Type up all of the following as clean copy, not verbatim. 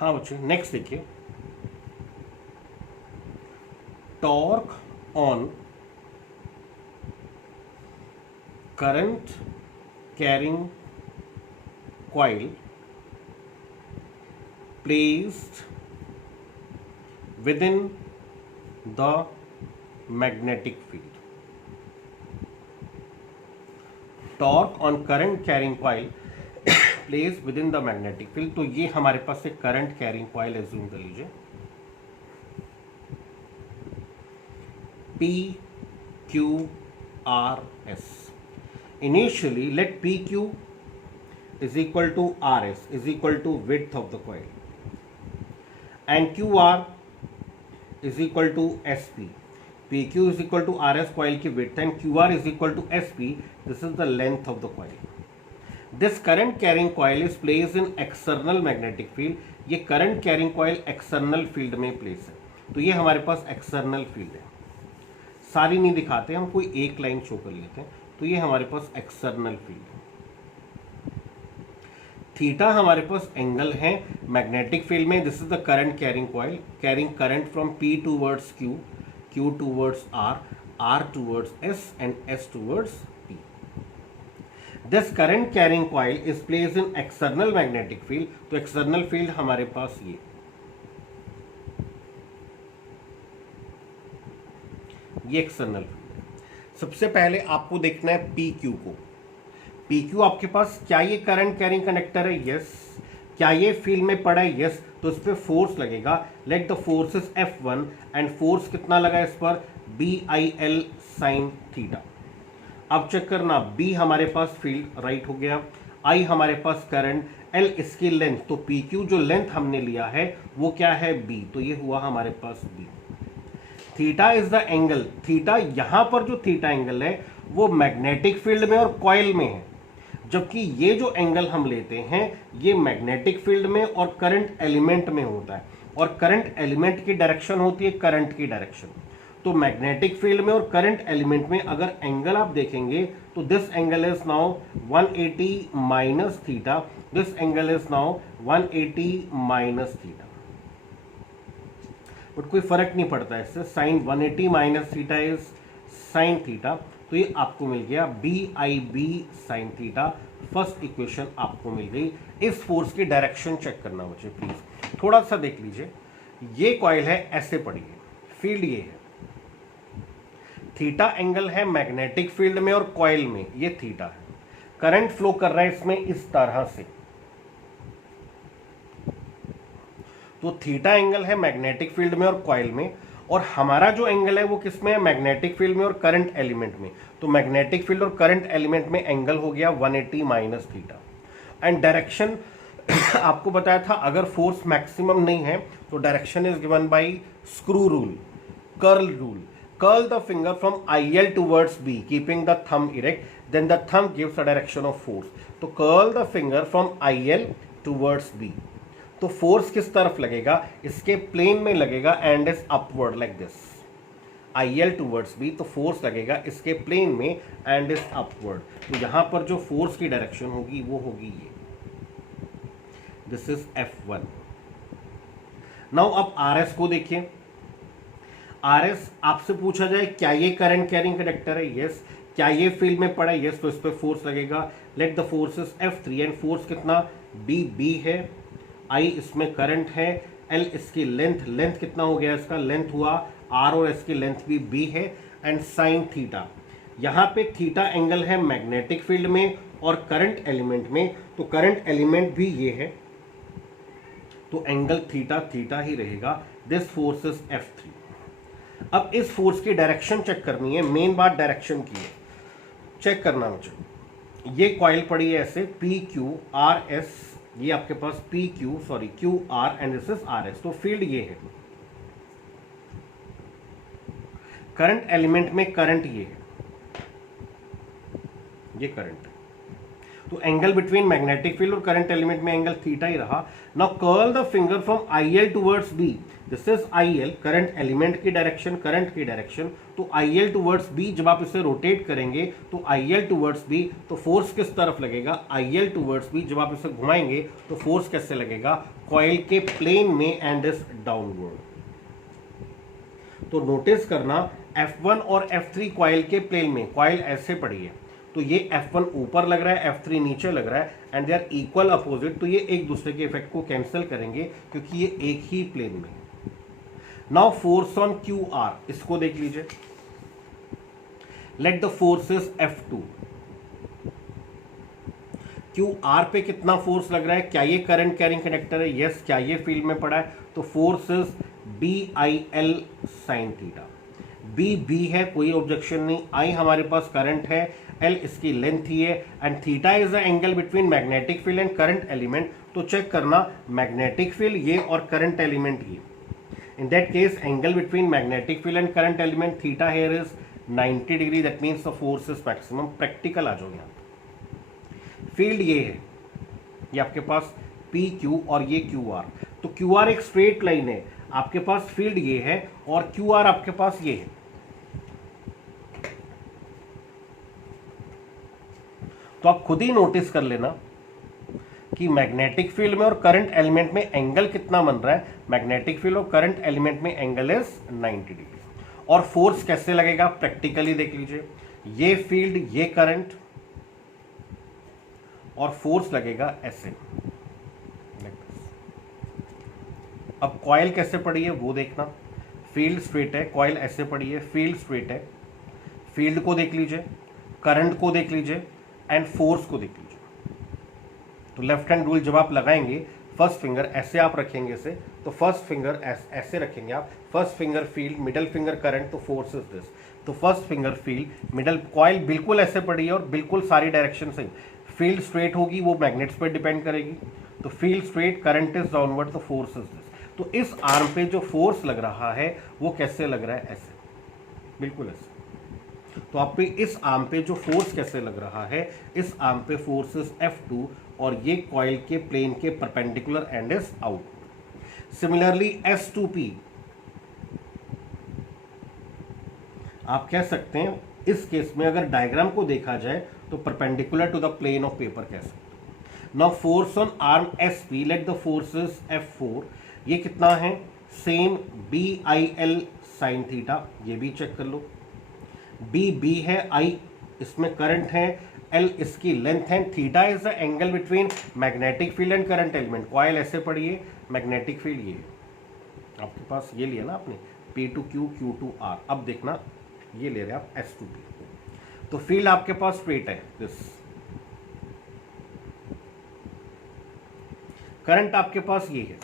हाँ बच्चे, नेक्स्ट देखिए, torque on current carrying coil placed within the magnetic field. Torque on current carrying coil placed within the magnetic field. तो ये हमारे पास एक करंट कैरिंग कॉइल एज्यूम कर लीजिए, PQRS. Initially let PQ is equal to RS is equal to width of the coil, and QR is equal to SP. PQ is equal to RS, coil की width, and QR is equal to SP. This is the length of the coil. This current carrying coil is placed in external magnetic field. ये current carrying coil external field में place है, तो ये हमारे पास external field है. सारी नहीं दिखाते हम, कोई एक लाइन शो कर लेते हैं. तो ये हमारे पास external field है. थीटा हमारे पास एंगल है मैग्नेटिक फील्ड में. This is the current carrying coil carrying current from P towards Q, Q towards R, R towards S and S towards P. This current carrying coil is placed in external magnetic field. तो external field हमारे पास ये external field. सबसे पहले आपको देखना है PQ को. PQ आपके पास, क्या ये करंट कैरिंग कंडक्टर है? यस. क्या ये फील्ड में पड़ा है? यस. तो इस पर फोर्स लगेगा. Let the force is F1 and force कितना लगा इस पर? BIL sine theta. अब चेक करना, B हमारे पास फील्ड राइट हो गया, I हमारे पास करंट, L इसकी लेंथ. तो PQ जो लेंथ हमने लिया है वो क्या है? B. तो ये हुआ हमारे पास B. Theta is the angle. Theta यहां पर जो थीटा एंगल है वो मैग्नेटिक फील्ड में और कॉइल में है, जबकि ये जो एंगल हम लेते हैं ये मैग्नेटिक फील्ड में और करंट एलिमेंट में होता है, और करंट एलिमेंट की डायरेक्शन होती है करंट की डायरेक्शन. तो मैग्नेटिक फील्ड में और करंट एलिमेंट में अगर एंगल आप देखेंगे तो this angle is now 180 minus theta. This angle is now 180 minus theta. But कोई फर्क नहीं पड़ता इससे. Sine 180 minus theta is sine theta. तो ये आपको मिल गया BIB sine theta. First equation आपको मिल गई. इस फोर्स की डायरेक्शन चेक करना बच्चे प्लीज, थोड़ा सा देख लीजिए. ये कॉइल है, ऐसे पड़ी है, फील्ड ये है, थीटा एंगल है मैग्नेटिक फील्ड में और कॉइल में, ये थीटा है. करंट फ्लो कर रहा है इसमें इस तरह से. तो थीटा एंगल है मैग्नेटिक फील्ड में और कॉइल में, और हमारा जो एंगल है वो किसमें है? मैग्नेटिक फील्ड में और करंट एलिमेंट में. तो मैग्नेटिक फील्ड और करंट एलिमेंट में एंगल हो गया 180 माइनस थीटा. एंड डायरेक्शन आपको बताया था, अगर फोर्स मैक्सिमम नहीं है तो direction is given by screw rule, curl rule. Curl the finger from IL towards B keeping the thumb erect, then the thumb gives the direction of force. तो curl the finger from IL towards B. तो force किस तरफ लगेगा? इसके plane में लगेगा and is upward like this. IL towards B, तो force लगेगा इसके प्लेन में एंड इज अपवर्ड. तो यहां पर जो फोर्स की डायरेक्शन होगी वो होगी ये. This is F1. नाउ अब RS को देखिए. RS आपसे पूछा जाए क्या ये करंट कैरिंग कंडक्टर है? यस. क्या ये फील्ड में पड़ा है? यस. तो इस पर फोर्स लगेगा. Let the force is F3 and force कितना? B है, I इसमें करंट है, L इसकी लेंथ, लेंथ कितना हो गया इसका? लेंथ हुआ R, और इसकी लेंथ भी B है, एंड साइन थीटा. यहाँ पे थीटा एंगल है मैग्नेटिक फील्ड में और करंट एलिमेंट में, तो करंट एलिमेंट भी ये है, तो एंगल थीटा थीटा ही रहेगा. This force is F3. अब इस फोर्स की डायरेक्शन चेक करनी है. मेन बात डायरेक्शन की है, चेक करना मुझे. ये कॉइल पड़ी है ऐसे PQRS, ये आपके पास QR and this is RS. तो फील्ड ये है, करंट एलिमेंट में करंट ये है, ये करंट है. तो एंगल बिटवीन मैग्नेटिक फील्ड और करंट एलिमेंट में एंगल थीटा ही रहा। Now curl the finger from I L towards B, this is I L, current element की डायरेक्शन, करंट की डायरेक्शन। तो आई एल टूवर्ड्स बी, जब आप इसे रोटेट करेंगे तो आई एल टूवर्ड्स बी, तो फोर्स किस तरफ लगेगा, आई एल टूवर्ड्स बी। जब आप इसे घुमाएंगे तो फोर्स कैसे लगेगा, कॉइल के प्लेन में एंड इज डाउनवर्ड। तो नोटिस करना F1 और F3 कॉइल के प्लेन में, कॉइल ऐसे पड़ी है तो ये F1 ऊपर लग रहा है, F3 नीचे लग रहा है, and they are equal opposite, तो ये एक दूसरे के इफेक्ट को कैंसिल करेंगे क्योंकि ये एक ही प्लेन में है। नाउ फोर्स ऑन QR, इसको देख लीजिए। Late the forces F2, QR पे कितना फोर्स लग रहा है, क्या ये करंट कैरिंग कंडक्टर है, यस। क्या ये फील्ड में पड़ा है, तो force is BIL sine theta. B है, कोई ऑब्जेक्शन नहीं। I हमारे पास करंट है, L इसकी लेंथ ही है, and theta is the angle between magnetic field and current element. तो चेक करना, मैग्नेटिक फील्ड ये और करंट एलिमेंट ये। In that case angle between magnetic field and current element theta here is 90 degree, that means the force is maximum. Practical आ जाओ यहाँ। Field ये है, ये आपके पास PQ और ये QR। तो QR एक स्ट्रेट लाइन है, आपके पास फील्ड ये है और QR आपके पास ये है। तो आप खुद ही नोटिस कर लेना कि मैग्नेटिक फील्ड में और करंट एलिमेंट में एंगल कितना बन रहा है। मैग्नेटिक फील्ड और करंट एलिमेंट में एंगल इज 90 डिग्री। और फोर्स कैसे लगेगा, प्रैक्टिकली देख लीजिए। ये फील्ड, ये करंट, और फोर्स लगेगा ऐसे। अब कॉइल कैसे पड़ी है वो देखना। फील्ड स्ट्रेट है, कॉइल ऐसे पड़ी है, फील्ड स्ट्रेट है। फील्ड को देख लीजिए, करंट को देख लीजिए, एंड फोर्स को देख लीजिए। तो लेफ्ट हैंड रूल जब आप लगाएंगे, फर्स्ट फिंगर ऐसे आप रखेंगे इसे, तो फर्स्ट फिंगर ऐसे रखेंगे आप, first finger field, middle finger current, तो फोर्स इज दिस। तो first finger field, middle, coil बिल्कुल ऐसे पड़ी है और बिल्कुल सारी डायरेक्शन सही। फील्ड स्ट्रेट होगी, वो मैग्नेट्स पर डिपेंड करेगी। तो field straight, current is downward, तो फोर्स इज दिस। तो इस आर्म पे जो फोर्स लग रहा है वो कैसे लग रहा है, ऐसे, बिल्कुल ऐसे। तो आप पे इस आर्म पे जो फोर्स कैसे लग रहा है, इस आर्म पे फोर्स इज F2 और ये कॉइल के प्लेन के perpendicular and is out. Similarly S2P आप कह सकते हैं, इस केस में अगर डायग्राम को देखा जाए तो perpendicular to the plane of paper कह सकते हैं। Now force on arm SP, let the forces F4, ये कितना है, सेम BIL साइन थीटा, ये भी चेक कर लो। B है, I इसमें करंट है, L इसकी लेंथ है, theta is the angle between magnetic field and current element. Coil ऐसे पड़ी है, मैग्नेटिक फील्ड ये आपके पास, ये लिया ना आपने P to Q, Q to R। अब देखना ये ले रहे आप S2P। तो फील्ड आपके पास स्ट्रेट है, दिस। करंट आपके पास ये है।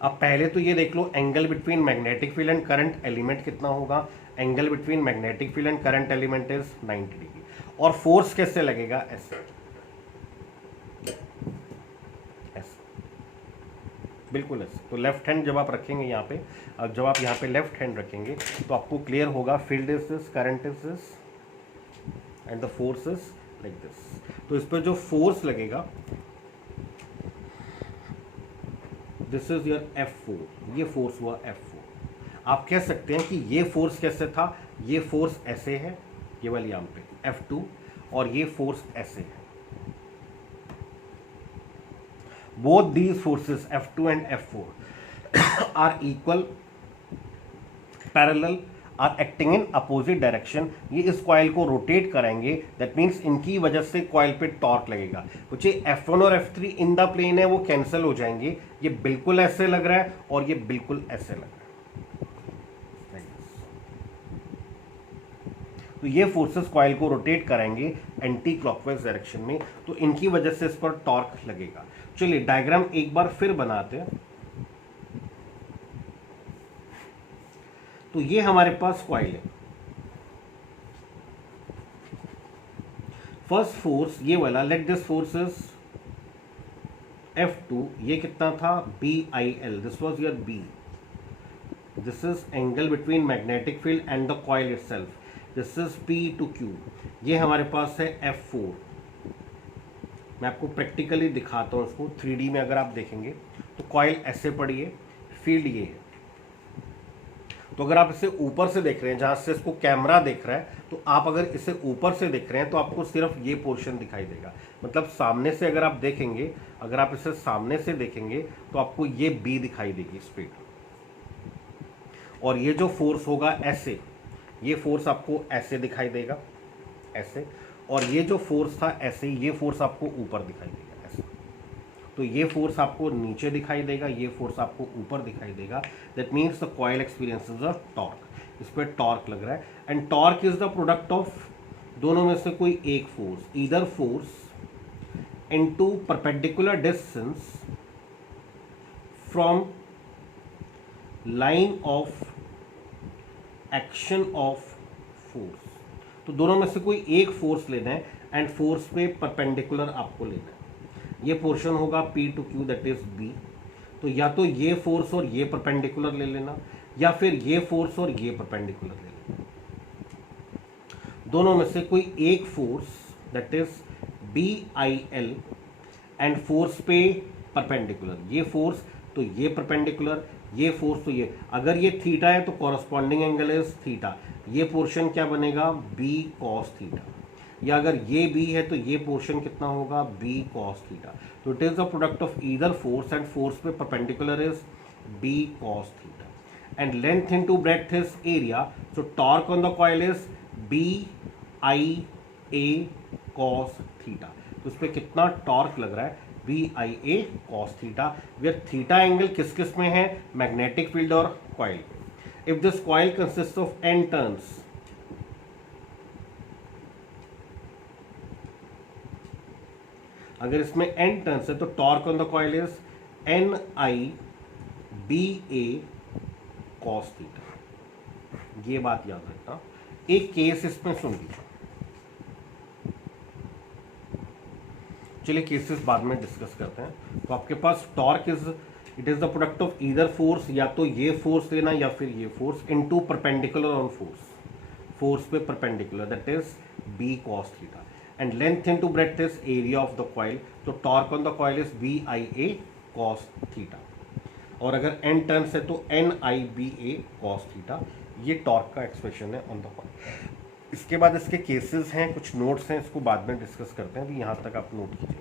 अब पहले तो ये देख लो, angle between magnetic field and current element कितना होगा। Angle between magnetic field and current element is 90 degree. और फोर्स कैसे लगेगा, ऐसे, बिल्कुल ऐसे। तो लेफ्ट हैंड जब आप रखेंगे यहाँ पे, अब जब आप यहाँ पे लेफ्ट हैंड रखेंगे तो आपको क्लियर होगा, field is this, current is this, and the force is like this. तो इस पर जो फोर्स लगेगा, दिस इज योर F4, ये फोर्स हुआ F4। आप कह सकते हैं कि ये फोर्स कैसे था, ये फोर्स ऐसे है, ये वाली आर्म पे F2, और ये फोर्स ऐसे है। both these forces F2 and F4 are equal, parallel, are acting in opposite direction। ये इस कॉइल को रोटेट कराएंगे, दैट मीन्स इनकी वजह से कॉइल पे टॉर्क लगेगा। कुछ F1 और F3 इन द प्लेन है, वो कैंसिल हो जाएंगे। ये बिल्कुल ऐसे लग रहा है और ये बिल्कुल ऐसे लग रहा है। तो ये फोर्सेस कॉइल को रोटेट कराएंगे एंटी क्लॉकवाइज डायरेक्शन में, तो इनकी वजह से इस पर टॉर्क लगेगा। चलिए डायग्राम एक बार फिर बनाते हैं। तो ये हमारे पास कॉइल है। फर्स्ट फोर्स ये वाला, let this force is F2, ये कितना था BIL, this was your B। This is angle between magnetic field and the coil itself, this is P to Q। ये हमारे पास है F4। मैं आपको प्रैक्टिकली दिखाता हूँ इसको 3D में। अगर आप देखेंगे तो कॉइल ऐसे पड़ी है, फील्ड ये है। तो अगर आप इसे ऊपर से देख रहे हैं, जहाँ से इसको कैमरा देख रहा है, तो आप अगर इसे ऊपर से देख रहे हैं तो आपको सिर्फ ये पोर्शन दिखाई देगा। मतलब सामने से अगर आप देखेंगे, अगर आप इसे सामने से देखेंगे तो आपको ये B दिखाई देगी स्पीड, और ये जो फोर्स होगा ऐसे, ये फोर्स आपको ऐसे दिखाई देगा, ऐसे। और ये जो फोर्स था ऐसे, ये फोर्स आपको ऊपर दिखाई देगा ऐसे। तो ये फोर्स आपको नीचे दिखाई देगा, ये फोर्स आपको ऊपर दिखाई देगा। That means the coil experiences a torque. इस पर टॉर्क लग रहा है, and torque is the product of दोनों में से कोई एक force, either force into perpendicular distance from line of action of force. तो दोनों में से कोई एक फोर्स लेना है, एंड फोर्स पे परपेंडिकुलर आपको लेना है। ये पोर्शन होगा P to Q, that is B। तो या तो ये फोर्स और ये परपेंडिकुलर ले लेना, या फिर ये फोर्स और ये परपेंडिकुलर ले लेना। दोनों में से कोई एक force, that is BIL, and force पे परपेंडिकुलर, ये फोर्स तो ये परपेंडिकुलर, ये फोर्स तो ये। अगर ये थीटा है तो कॉरस्पॉन्डिंग एंगल इज थीटा। ये पोर्शन क्या बनेगा, B cos थीटा। या अगर ये B है तो ये पोर्शन कितना होगा, B cos थीटा। तो it is the product of either force, and force पे perpendicular is B cos theta, and length into breadth is area. So torque on the coil is BIA cos theta. तो इस पर कितना torque लग रहा है, BIA cos theta, where theta angle किस किस में है, मैग्नेटिक फील्ड और coil. If this coil consist of n turns, अगर इसमें n टर्न्स है तो torque on the coil is NIBA cos theta. ये बात याद रखना। एक केस इसमें सुन लीजिए, चलिए केसेस बाद में डिस्कस करते हैं। तो आपके पास torque it is the product of either force, या तो ये फोर्स लेना या फिर ये force, into perpendicular on force, force पे perpendicular, that is B cos theta, and length into breadth is area of the coil. तो torque on the coil is BIA cos theta, और अगर n टर्न्स है तो NIBA cos theta. ये torque का expression है on the coil. इसके बाद इसके केसेस हैं, कुछ नोट्स हैं, इसको बाद में डिस्कस करते हैं। अभी यहाँ तक आप नोट कीजिए।